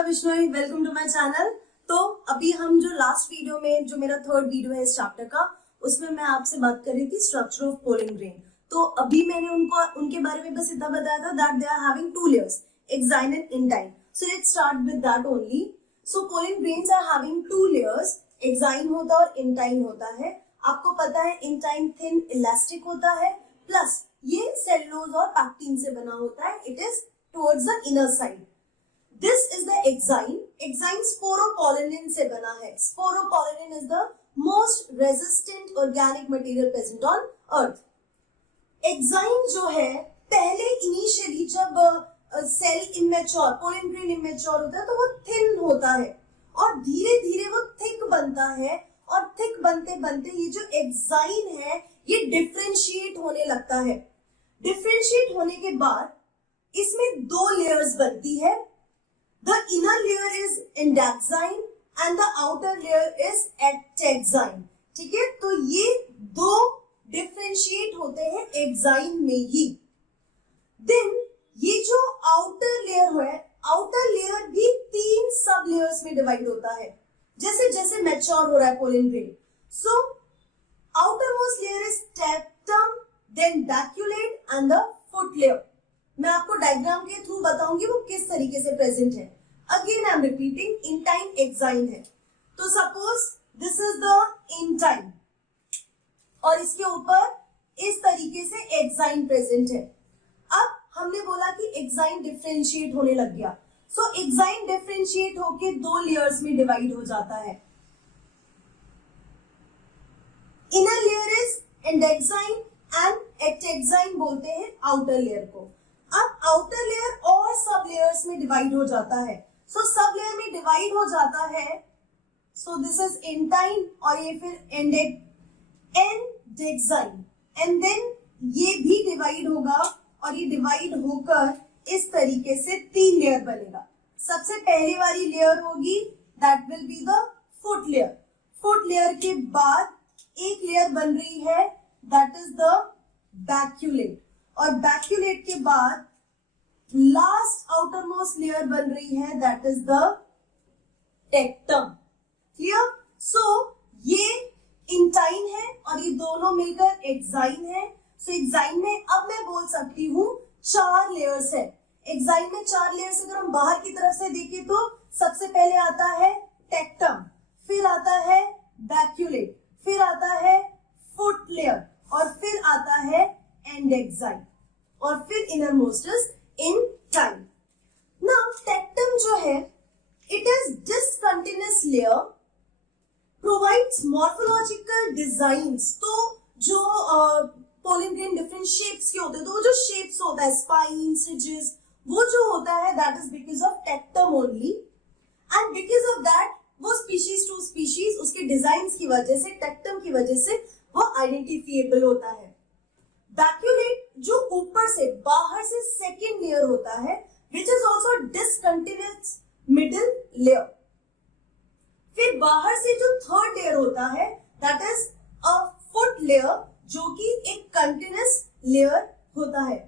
Radha Bishnoi, welcome to my channel. तो अभी हम जो लास्ट वीडियो में जो मेरा थर्ड वीडियो है इस चैप्टर का, उसमें मैं आपसे बात कर रही थी स्ट्रक्चर ऑफ पोलिंग ग्रेन। तो अभी मैंने उनके बारे में बस इतना बताया था that they are having two layers, exine and intine. So let's start with that only. So pollen grains are having two layers, exine होता है और इंटाइन होता है। आपको पता है इंटाइन थिन इलास्टिक होता है, प्लस ये सेलुलोज और पैक्टिन से बना होता है। It is towards the inner side. This is the exine. Exine sporopollenin से बना है। Sporopollenin is the most resistant organic material present on earth. Exine जो है, पहले इनिशियली जब cell immature, pollen grain immature होता है तो वो थिन होता है और धीरे धीरे वो थिक बनता है और थिक बनते बनते ये जो एक्साइन है ये डिफरेंशिएट होने लगता है। डिफरेंशिएट होने के बाद इसमें दो लेयर्स बनती है। The inner layer is इंडेक्साइन and the outer layer is एक्टेक्साइन। ठीक है, तो ये दो डिफरेंशिएट होते हैं एक्साइन में ही। देन ये जो आउटर लेयर है, आउटर लेयर भी तीन सब लेयर्स में डिवाइड होता है जैसे जैसे मैच्योर हो रहा है pollen grain. So outermost layer is tectum, then baculate and the foot layer. मैं आपको डायग्राम के थ्रू बताऊंगी वो किस तरीके से प्रेजेंट है। Again I am repeating, intine exine है। तो suppose this is the intine और इसके ऊपर इस तरीके से एक्साइन प्रेजेंट है। अब हमने बोला कि एक्साइन डिफरेंशिएट होने लग गया। सो एक्साइन डिफरेंशिएट होके दो लेयर्स में डिवाइड हो जाता है। इनर लेयर इज इंडेक्साइन एंड एक्टेक्साइन बोलते हैं आउटर लेयर को। अब आउटर लेयर और सब लेयर्स में डिवाइड हो जाता है। सो सब लेयर में डिवाइड हो जाता है। सो दिस इज इंटाइन और ये फिर एंडेक्साइन एंड देन ये भी डिवाइड होगा और ये डिवाइड होकर इस तरीके से तीन लेयर बनेगा। सबसे पहले वाली लेयर होगी that will be the foot layer. Foot layer के बाद एक लेयर बन रही है दैट इज द बैक्यूलेट और बैक्यूलेट के बाद लास्ट आउटर मोस्ट लेयर बन रही है that is the tectum. Clear? So ये इंटाइन है और ये दोनों मिलकर एक्साइन है। सो एक्साइन में अब मैं बोल सकती हूँ चार लेयर्स है। एक्साइन में चार लेयर्स अगर हम बाहर की तरफ से देखें तो सबसे पहले आता है टेक्टम, फिर आता है बैक्यूलेट, फिर आता है फुट लेयर और फिर आता है एंडेक्साइन और फिर inner most is intine. Now tectum जो है it is discontinuous layer, provides morphological designs. तो जो पोलिन ग्रेन डिफरेंट शेप्स के होते हैं तो वो जो शेप्स होता है स्पाइन्स, रिजेस, वो जो होता है that is because of tectum only and because of that वो स्पीशीज टू स्पीशीज उसके डिजाइन की वजह से, टेक्टम की वजह से वो आइडेंटिफिएबल होता है। बैक्यूलेट जो ऊपर से बाहर से सेकेंड लेयर होता है which is also discontinuous middle layer. फिर बाहर से जो थर्ड लेयर होता है that is a foot layer जो कि एक कंटिन्यूअस लेयर होता है।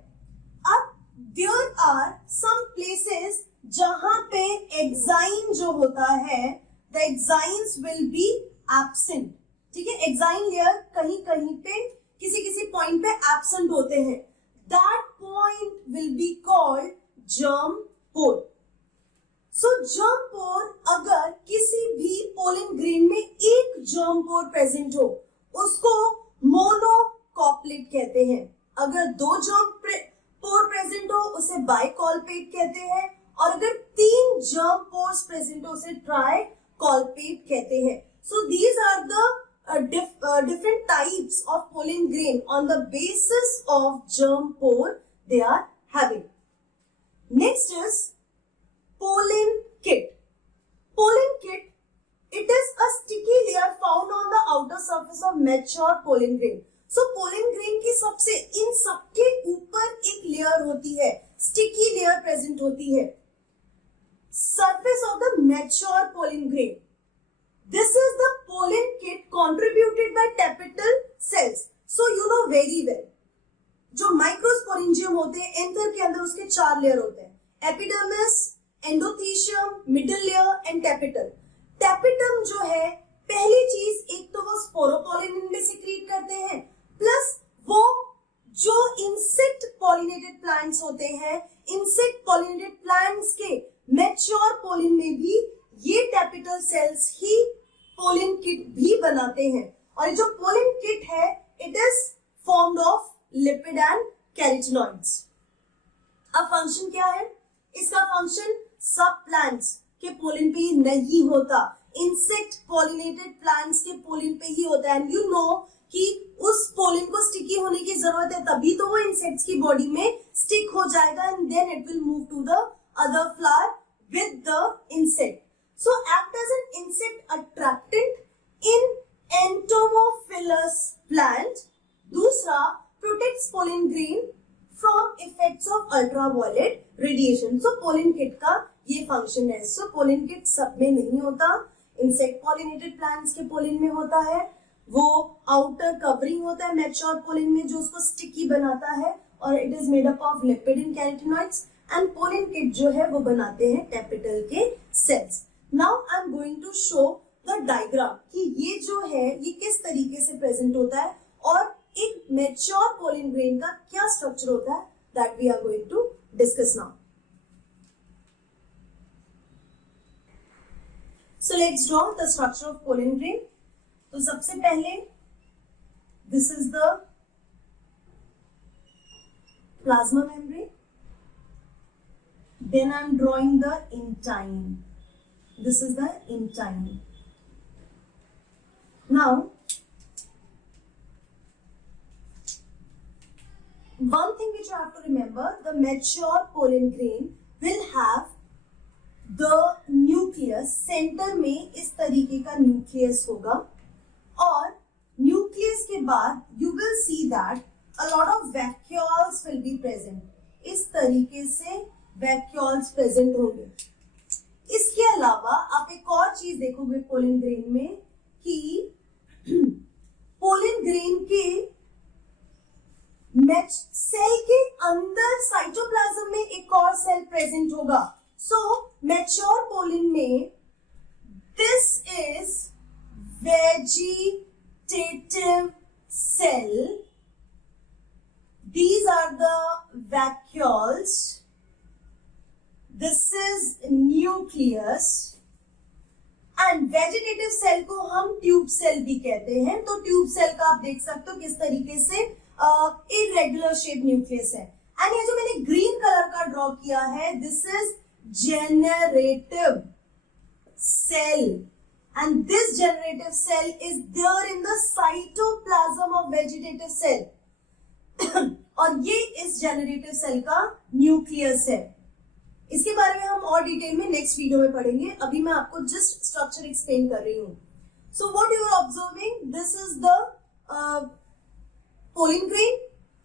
अब देयर आर सम प्लेसेस जहां पे एक्साइन जो होता है द एक्साइन्स विल बी एब्सेंट। ठीक है, एक्साइन लेयर कहीं कहीं पे किसी किसी पॉइंट पे एब्सेंट होते हैं। That point will be called germ pore. So germ pore, अगर किसी भी पोलिन ग्रेन में एक जर्म पोर प्रेजेंट हो उसको मोनोकॉप्लेट कहते हैं। अगर दो जर्म पोर प्रेजेंट हो उसे बाइकॉल्पेट कहते हैं और अगर तीन जर्म पोर्स प्रेजेंट हो उसे ट्राइकॉल्पेट कहते हैं। So these are the different types of pollen grain on the basis of germ pore they are having. Next is pollen kit. Pollen kit, it is a sticky layer found on the outer surface of mature pollen grain. So pollen grain की सबसे इन सबके ऊपर एक layer होती है, sticky layer present होती है, surface of the mature pollen grain. This is the pollen kit contributed by tapetal cells. So you know very well, जो माइक्रोस्पोरेंजियम होते हैं एंथर के अंदर उसके चार लेयर होते हैं, epidermis, endothecium, middle layer and tapetal. Tapetum जो है, पहली चीज एक तो वो स्पोरोपोलिन में सिक्रीट करते हैं, प्लस वो जो इंसेक्ट पॉलिनेटेड प्लांट्स होते हैं, इंसेक्ट पॉलिनेटेड प्लांट्स के मैच्योर पोलिन में भी ये टेपिटल सेल्स ही पोलिन किट भी बनाते हैं। और जो पोलिन किट है, it is formed of lipid and carotenoids. अब फंक्शन क्या है इसका? फंक्शन सब प्लांट्स के पोलिन पे ही नहीं होता, इंसेक्ट पॉलिनेटेड प्लांट्स के पोलिन पे ही होता है। एंड यू नो कि उस पोलिन को स्टिकी होने की जरूरत है, तभी तो वो इंसेक्ट्स की बॉडी में स्टिक हो जाएगा and then it will move to the other flower with the insect. So act as an insect attractant in entomophilous plant. दूसरा, protects pollen grain from effects of ultraviolet radiation. So pollen kit का ये function है। सो pollen kit सब में नहीं होता, insect pollinated plants के pollen में होता है, वो आउटर कवरिंग होता है मैच्योर पोलिन में जो उसको स्टिकी बनाता है, और it is made up of lipid and carotenoids. And pollen kit जो है वो बनाते हैं टेपिटल के cells. Now I am going to show the diagram कि ये जो है ये किस तरीके से प्रेजेंट होता है और एक मैच्योर पोलिन ग्रेन का क्या स्ट्रक्चर होता है, that we are going to discuss now. So let's draw the structure of pollen grain. तो सबसे पहले this is the plasma membrane. Then I'm drawing the intine. This is the intine. Now, one thing which you have to remember, the mature pollen grain will have the nucleus, centre में इस तरीके का nucleus होगा, और nucleus के बाद you will see that a lot of vacuoles will be present. इस तरीके से वैक्यूल्स प्रेजेंट होंगे। इसके अलावा आप एक और चीज देखोगे पोलिन ग्रेन में कि पोलिन ग्रेन के सेल के अंदर साइटोप्लाज्म में एक और सेल प्रेजेंट होगा। So, mature pollen में this is vegetative cell. These are the vacuoles. This is nucleus. And vegetative cell को हम tube cell भी कहते हैं। तो tube cell का आप देख सकते हो किस तरीके से irregular shape nucleus है। And ये जो मैंने green color का ड्रॉ किया है, this is generative cell, and this generative cell is there in the cytoplasm of vegetative cell और ये इस generative cell का न्यूक्लियस है। इसके बारे में हम और डिटेल में नेक्स्ट वीडियो में पढ़ेंगे, अभी मैं आपको जस्ट स्ट्रक्चर एक्सप्लेन कर रही हूँ। So what you are observing, this is the pollen grain,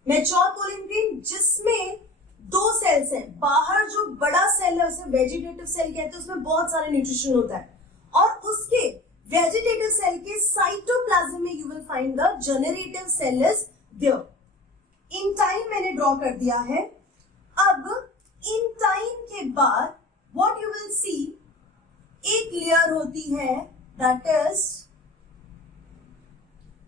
mature pollen grain, जिसमें दो सेल्स हैं। बाहर जो बड़ा सेल है उसे वेजिटेटिव सेल कहते हैं, उसमें बहुत सारे न्यूट्रिशन होता है, और उसके वेजिटेटिव सेल के साइटोप्लाज्म में you will find the generative cell is there. Intine मैंने ड्रॉ कर दिया है। अब इंटाइन के बाद व्हाट यू विल सी, एक लेयर होती है that is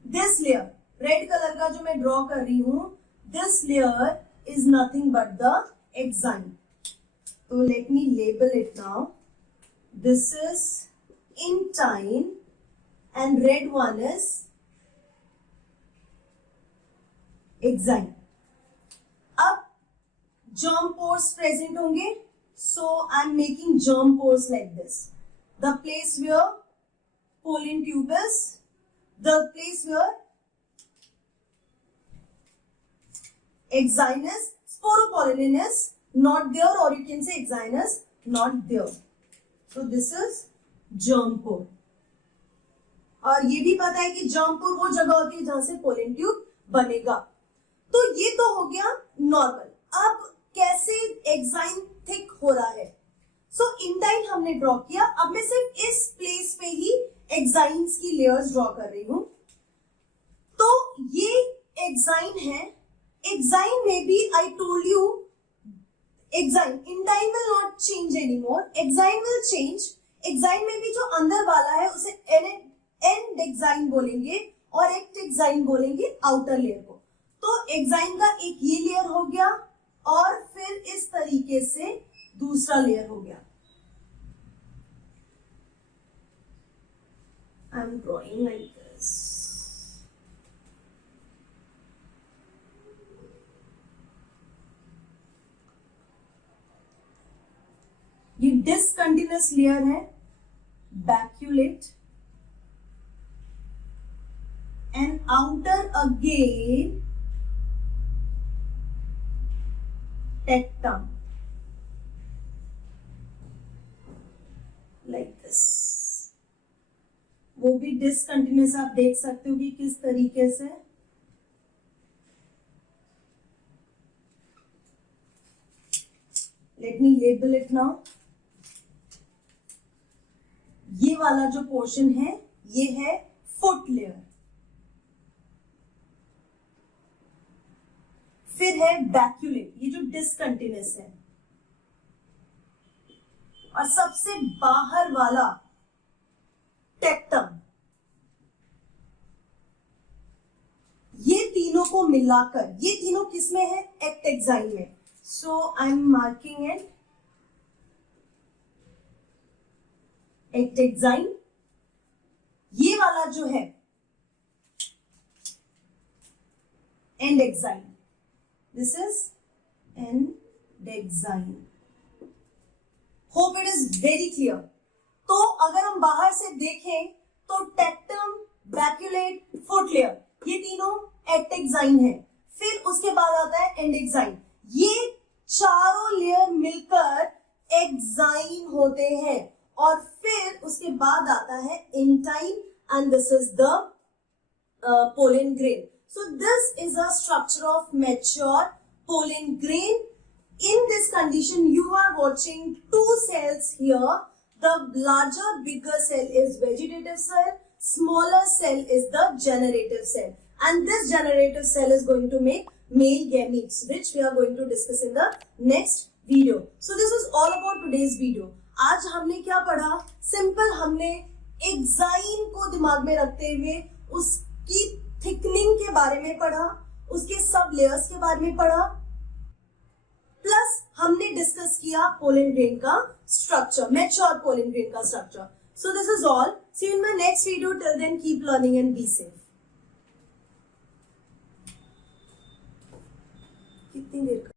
this layer, red colour का जो मैं ड्रॉ कर रही हूं, this layer is nothing but the exine. So let me label it now. This is intine and red one is exine. अब germ pores present होंगे, so I'm making germ pores like this. The place where pollen tube is, the place where exinus, sporopollen is not there, or you can say exinus not there. So this is germ pore. और ये भी पता है कि germ pore वो जगह होती है जहां से pollen tube बनेगा। तो ये तो हो गया नॉर्मल। अब कैसे एक्साइन थिक हो रहा है? सो इंटाइन हमने ड्रॉ किया, अब मैं सिर्फ इस प्लेस पे ही एक्साइन्स की लेयर्स ड्रॉ कर रही हूं। तो ये एक्साइन है। एक्साइन में भी I told you exine, intine will not change anymore, exine will change. exine में भी जो अंदर वाला है उसे endexine बोलेंगे और ectexine बोलेंगे आउटर लेयर को। तो एक्साइन का एक ये लेयर हो गया और फिर इस तरीके से दूसरा लेयर हो गया। I am drawing like this. ये डिसकंटिन्यूअस लेयर है, baculate, and outer again tectum, like this. वो भी डिसकंटिन्यूअस आप देख सकते हो कि किस तरीके से। Let me label it now. ये वाला जो पोर्शन है ये है फुट लेयर, फिर है बैक्यूलेट, ये जो डिसकंटिन्यूअस है, और सबसे बाहर वाला टेक्टम। ये तीनों को मिलाकर, ये तीनों किसमें है? एक्टेक्साइन में। So I am marking it ectexine. ये वाला जो है endexine, this is endexine. Hope it is very clear. तो अगर हम बाहर से देखें तो टेक्टम, बैक्यूलेट, फुट लेयर, ये तीनों एक्टेक्साइन है। फिर उसके बाद आता है एंडेक्साइन। ये चारों लेयर मिलकर एक्साइन होते हैं और फिर उसके बाद आता है intine and this is the pollen grain. So this is a structure of mature pollen grain. In this condition you are watching two cells here. The larger bigger cell is vegetative cell, smaller cell is the generative cell, and this generative cell is going to make male gametes, which we are going to discuss in the next video. So this was all about today's video. आज हमने क्या पढ़ा? Simple हमने exine को दिमाग में रखते हुए उसकी थिकनिंग के बारे में पढ़ा, उसके सब लेयर्स के बारे में पढ़ा, प्लस हमने डिस्कस किया पोलन ग्रेन का स्ट्रक्चर, मैच्योर पोलन ग्रेन का structure. So this is all. See you in my next video. Till then keep learning and be safe. कितनी देर